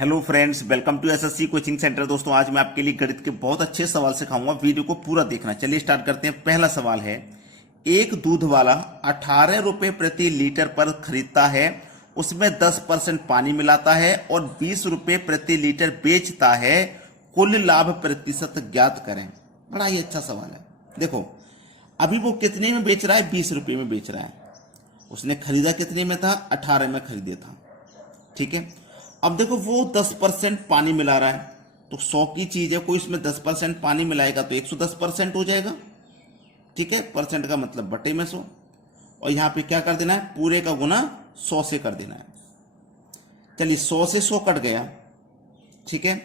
Hello friends, welcome to SSC coaching centre. दोस्तों, आज मैं आपके लिए गणित के बहुत अच्छे सवाल सिखाऊंगा। वीडियो को पूरा देखना। चलिए स्टार्ट करते हैं। पहला सवाल है, एक दूध वाला 18 रुपए प्रति लीटर पर खरीदता है, उसमें 10% पानी मिलाता है और 20 रुपए प्रति लीटर बेचता है। कुल लाभ प्रतिशत ज्ञात करें। बड़ा ही अच्छा सवाल है। देखो, अभी वो कितने में बेच रहा है? 20 रुपए में बेच रहा है। उसने खरीदा कितने में था? 18 में खरीदे था। ठीक है। अब देखो, वो 10% पानी मिला रहा है, तो 100 की चीज है, कोई इसमें 10% पानी मिलाएगा तो 110% हो जाएगा। ठीक है, परसेंट का मतलब बटे में 100, और यहां पे क्या कर देना है? पूरे का गुना 100 से कर देना है। चलिए, 100 से 100 कट गया। ठीक है,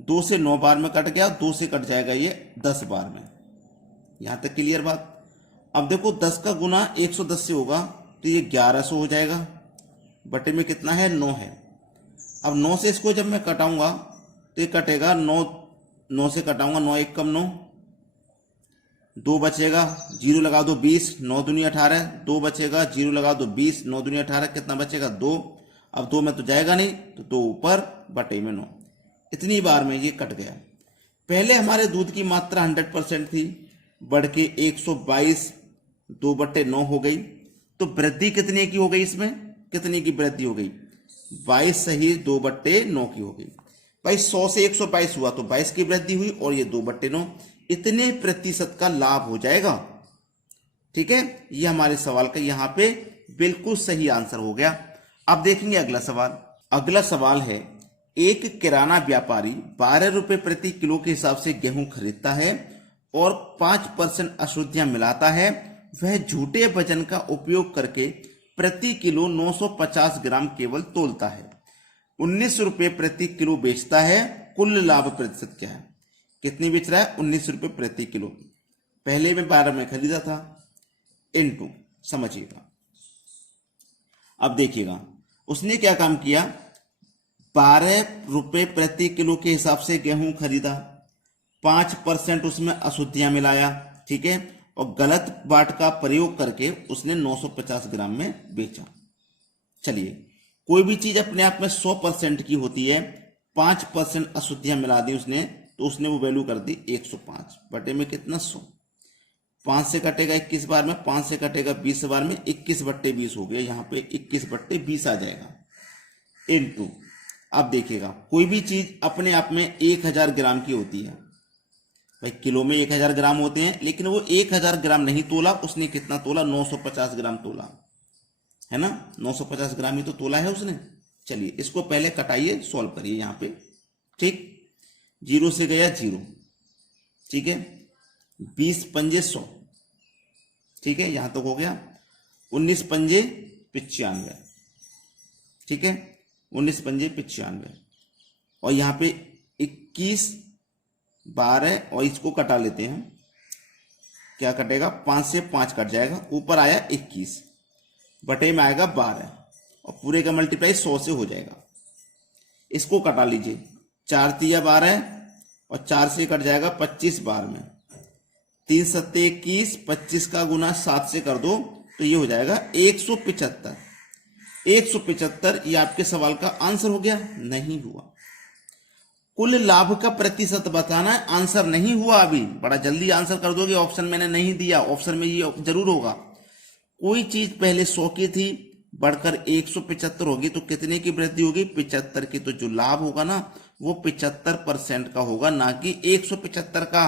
2 से 9 बार में कट गया, 2 से कट जाएगा ये 10 बार में। यहां तक क्लियर बात। अब देखो, 10 का गुना 110 से होगा तो ये 1100 हो जाएगा। बटे में कितना है? 9 है। अब 9 से इसको जब मैं कटाऊंगा तो ये कटेगा 9 से कटाऊंगा, 9 एक कम 9, 2 बचेगा, जीरो लगा दो 20, 9 दूनी 18, 2 बचेगा, जीरो लगा दो 20, 9 दूनी 18, कितना बचेगा? 2। अब 2 में तो जाएगा नहीं, तो 2 ऊपर, बटे में 9। इतनी बार में ये कट गया। पहले हमारे दूध की मात्रा 100% थी, बढ़ के 122, 2/9 हो गई। तो वृद्धि कितने की हो गई? इसमें कितने की वृद्धि हो गई? 22 सही 2/9 की हो गई। भाई, 100 से 122 हुआ तो 22 की वृद्धि हुई, और ये 2/9, इतने प्रतिशत का लाभ हो जाएगा। ठीक है, ये हमारे सवाल का यहां पे बिल्कुल सही आंसर हो गया। अब देखेंगे अगला सवाल। अगला सवाल है, एक किराना व्यापारी 12 रुपए प्रति किलो के हिसाब से गेहूं खरीदता है और 5% अशुद्धियां मिलाता है। वह झूठे वजन का उपयोग करके प्रति किलो 950 ग्राम केवल तोलता है। 19 रुपए प्रति किलो बेचता है। कुल लाभ प्रतिशत क्या है? कितनी बेच रहा है? 19 रुपए प्रति किलो। पहले में 12 में खरीदा था, इनटू, समझिएगा। अब देखिएगा, उसने क्या काम किया? 12 रुपए प्रति किलो के हिसाब से गेहूं खरीदा, 5% उसमें अशुद्धियां मिलाया। ठीक है, और गलत बाट का प्रयोग करके उसने 950 ग्राम में बेचा। चलिए, कोई भी चीज अपने आप में 100% की होती है, 5% अशुद्धियां मिला दी उसने, तो उसने वो वैल्यू कर दी 105। बटे में कितना? 100। 5 से कटेगा 21 बार में, 5 से कटेगा 20 बार में, 21/20 हो गया। यहां पे 21/20 आ जाएगा, इनटू। अब देखिएगा, कोई भी चीज अपने आप में 1000 ग्राम की होती है। भाई, किलो में 1000 ग्राम होते हैं, लेकिन वो 1000 ग्राम नहीं तोला, उसने कितना तोला? 950 ग्राम तोला है ना। 950 ग्राम ही तो तोला है उसने। चलिए, इसको पहले कटाइए, सॉल्व करिए यहां पे। ठीक, 0 से गया 0। ठीक है, 20 पंजे 100। ठीक है, यहां तक हो गया। 19 पंजे 95। ठीक है, 19 पंजे 95, और यहां पे 21, 12, और इसको कटा लेते हैं। क्या कटेगा? 5 से 5 कट जाएगा, ऊपर आया 21, बटे में आएगा 12, और पूरे का मल्टीप्लाई 100 से हो जाएगा। इसको कटा लीजिए, 4 तिया 12, और 4 से कट जाएगा 25 बार में। 3 सत्ते 21, 25 का गुना 7 से कर दो तो ये हो जाएगा 175। 175 ये आपके सवाल का आंसर हो गया? नहीं हुआ। कुल लाभ का प्रतिशत बताना है, आंसर नहीं हुआ। अभी बड़ा जल्दी आंसर कर दोगे, ऑप्शन मैंने नहीं दिया, ऑप्शन में ये जरूर होगा। कोई चीज पहले 100 की थी, बढ़कर 175 होगी, तो कितने की वृद्धि होगी? 75 की। तो जो लाभ होगा ना, वो 75% का होगा, ना कि 175 का।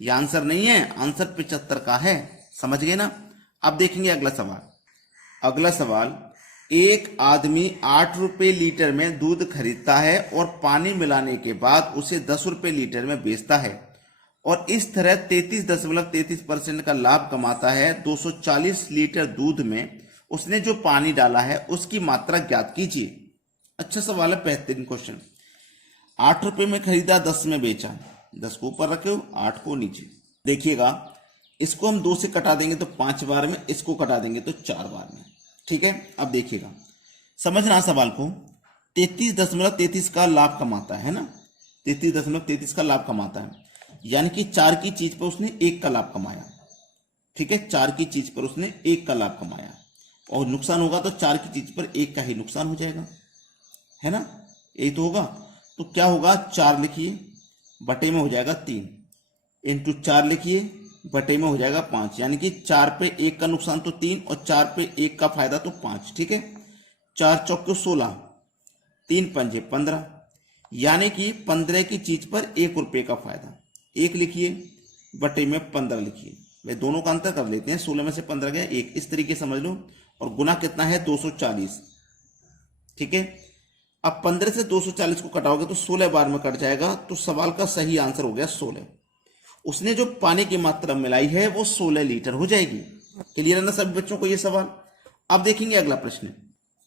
ये आंसर नहीं है, आंसर 75 का है। समझ गए ना। अब देखेंगे अगला सवाल। अगला सवाल, एक आदमी 8 रुपए लीटर में दूध खरीदता है और पानी मिलाने के बाद उसे 10 रुपए लीटर में बेचता है, और इस तरह 33.33% का लाभ कमाता है। 240 लीटर दूध में उसने जो पानी डाला है उसकी मात्रा ज्ञात कीजिए। अच्छा सवाल है, बेहतरीन क्वेश्चन। 8 रुपए में खरीदा, 10 में बेचा। 10 को ऊपर रखे हो, 8 को नीचे। देखिएगा, इसको हम 2 से कटा देंगे तो 5 बार में, इसको कटा देंगे तो 4 बार में। ठीक है, अब देखिएगा, समझना सवाल को। 33.33 का लाभ कमाता है ना, 33.33 का लाभ कमाता है, यानी कि 4 की चीज पर उसने 1 का लाभ कमाया। ठीक है, 4 की चीज पर उसने 1 का लाभ कमाया, और नुकसान होगा तो 4 की चीज पर 1 का ही नुकसान हो जाएगा, है ना। यही तो होगा। तो क्या होगा, 4 लिखिए, बटे में हो जाएगा 3, इंटू 4 लिखिए, बटे में हो जाएगा 5, यानी कि 4 पे 1 का नुकसान तो 3 और 4 पे 1 का फायदा तो 5। ठीक है, 4 चौके 16, 3 पंजे 15, यानी कि 15 की चीज पर 1 रुपये का फायदा। 1 लिखिए, बटे में 15 लिखिए, भाई दोनों का अंतर कर लेते हैं, 16 में से 15 गया 1, इस तरीके समझ लो। और गुना कितना है, 240। ठीक है, अब 15 से 240 को कटाओगे तो 16 बार में कट जाएगा, तो सवाल का सही आंसर हो गया 16। उसने जो पानी की मात्रा मिलाई है वो 16 लीटर हो जाएगी। क्लियर है ना सभी बच्चों को ये सवाल। अब देखेंगे अगला प्रश्न।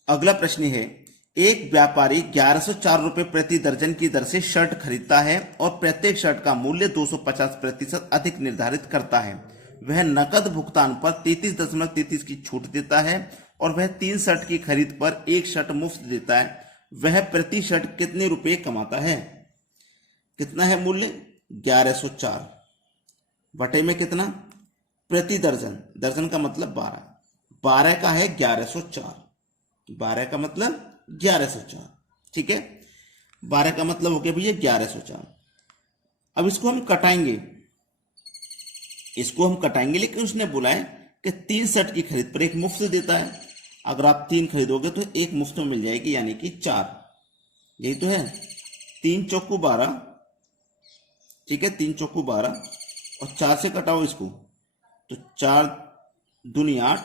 अगला प्रश्न है, एक व्यापारी 1104 रुपए प्रति दर्जन की दर से शर्ट खरीदता है और प्रत्येक शर्ट का मूल्य 250% अधिक निर्धारित करता है। वह नकद भुगतान पर 33.33 की छूट देता है और वह 3 शर्ट की खरीद पर 1 शर्ट मुफ्त देता है। वह प्रति शर्ट कितने रुपए कमाता है? कितना है मूल्य? 1104, बटे में कितना? प्रति दर्जन, दर्जन का मतलब 12, 12 का है 1104, 12 का मतलब 1104। ठीक है, 12 का मतलब हो गया भैया 1104। अब इसको हम कटाएंगे, लेकिन उसने बोला है कि 3 शर्ट की खरीद पर 1 मुफ्त देता है। अगर आप 3 खरीदोगे तो 1 मुफ्त में मिल जाएगी, यानी कि 4। यही तो है, 3 चौकू 12। ठीक है, 3 चौकू 12 और 4 से कटाओ इसको तो 4 दूनी 8।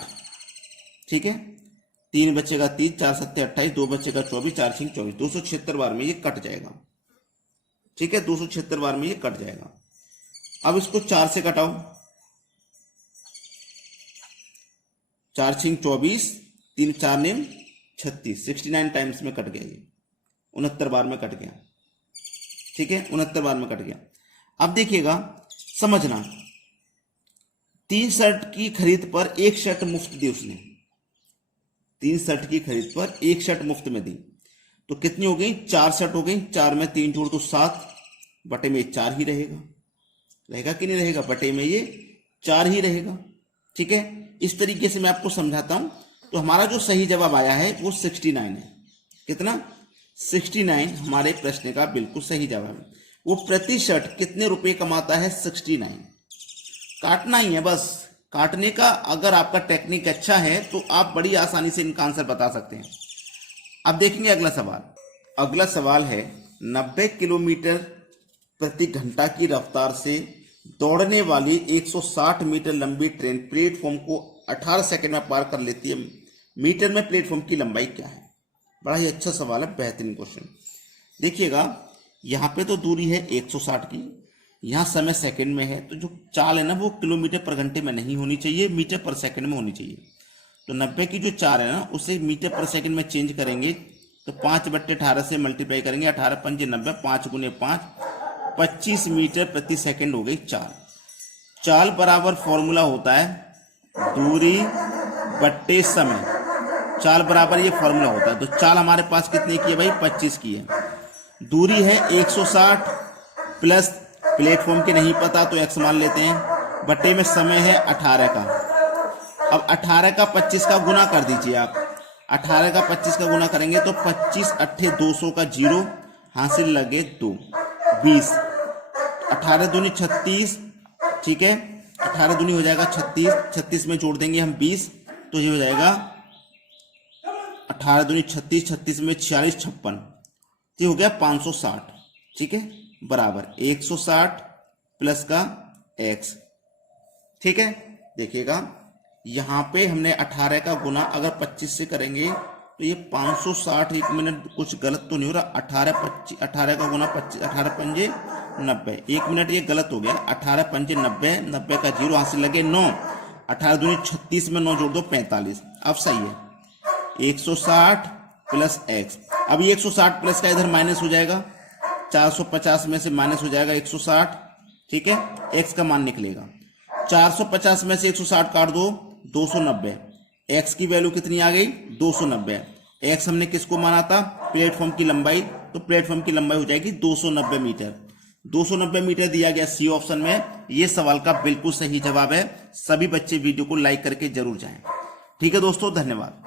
ठीक है, 3 बचेगा 3, 4 सत्ते 28, 2 बचेगा 24, 4 छिंग 24, 276 बार में ये कट जाएगा। ठीक है, 276 बार में ये कट जाएगा। अब इसको 4 से कटाओ, 4 छिंग 24, 3 4 निम 36, 69 टाइम्स में कट गया, ये 69 बार में कट गया। ठीक है, 69 बार में कट गया। अब देखिएगा, समझना, 3 शर्ट की खरीद पर 1 शर्ट मुफ्त दी उसने, 3 शर्ट की खरीद पर 1 शर्ट मुफ्त में दी, तो कितनी हो गई? 4 शर्ट हो गई। 4 में 3 जोड़ तो 7, बटे में 4 ही रहेगा। रहेगा कि नहीं रहेगा? बटे में ये 4 ही रहेगा। ठीक है, इस तरीके से मैं आपको समझाता हूं। तो हमारा जो सही जवाब आया है वो 69 है। कितना? 69 हमारे प्रश्न का बिल्कुल सही जवाब है। वो प्रति शर्ट कितने रुपए कमाता है? 69। काटना ही है बस, काटने का अगर आपका टेक्निक अच्छा है तो आप बड़ी आसानी से इनका आंसर बता सकते हैं। अब देखेंगे अगला सवाल। अगला सवाल है, 90 किलोमीटर प्रति घंटा की रफ्तार से दौड़ने वाली 160 मीटर लंबी ट्रेन प्लेटफॉर्म को 18 सेकंड में पार कर लेती है। मीटर में प्लेटफॉर्म की लंबाई क्या है? बड़ा ही अच्छा सवाल है, बेहतरीन क्वेश्चन। देखिएगा, यहाँ पे तो दूरी है 160 की, यहाँ समय सेकंड में है, तो जो चाल है ना वो किलोमीटर पर घंटे में नहीं होनी चाहिए, मीटर पर सेकंड में होनी चाहिए। तो 90 की जो 4 है ना उसे मीटर पर सेकंड में चेंज करेंगे तो 5/18 से मल्टीप्लाई करेंगे, 18 पंजे 90, 5 गुने 5, 25 मीटर प्रति सेकंड हो गई चाल। चाल बराबर फॉर्मूला होता है दूरी बट्टे समय, चाल बराबर ये फॉर्मूला होता है। तो चाल हमारे पास कितने की है भाई? 25 की है। दूरी है 160 प्लस प्लेटफॉर्म के नहीं पता तो x मान लेते हैं, बट्टे में समय है 18 का। अब 18 का 25 का गुना कर दीजिए आप, 18 का 25 का गुना करेंगे तो 25 अट्ठे 200 का 0 हासिल लगे 2, 20, 18 दूनी 36। ठीक है, 18 दूनी हो जाएगा 36, 36 में जोड़ देंगे हम 20 तो ये हो जाएगा 18 दूनी 36, 36 में 46, 56, ये हो गया 560। ठीक है, बराबर 160 प्लस का x। ठीक है, देखिएगा यहां पे हमने 18 का गुना अगर 25 से करेंगे तो ये 560, 1 मिनट कुछ गलत तो नहीं हो रहा, 18 का गुना 25, 18 पंजे 90, 1 मिनट ये गलत हो गया, 18 पंजे 90, 90 का 0 हासिल लगे 9, 18 दूनी 36 में 9 जोड़ दो 45। अब सही है 160 प्लस x। अब ये 160 प्लस का इधर माइनस हो जाएगा, 450 में से माइनस हो जाएगा 160। ठीक है, x का मान निकलेगा, 450 में से 160 काट दो 290, x की वैल्यू कितनी आ गई? 290। x हमने किसको माना था? प्लेटफॉर्म की लंबाई, तो प्लेटफॉर्म की लंबाई हो जाएगी 290 मीटर। 290 मीटर दिया गया सी ऑप्शन में। यह सवाल का बिल्कुल सही जवाब है। सभी बच्चे वीडियो को लाइक करके जरूर जाएं। ठीक है दोस्तों, धन्यवाद।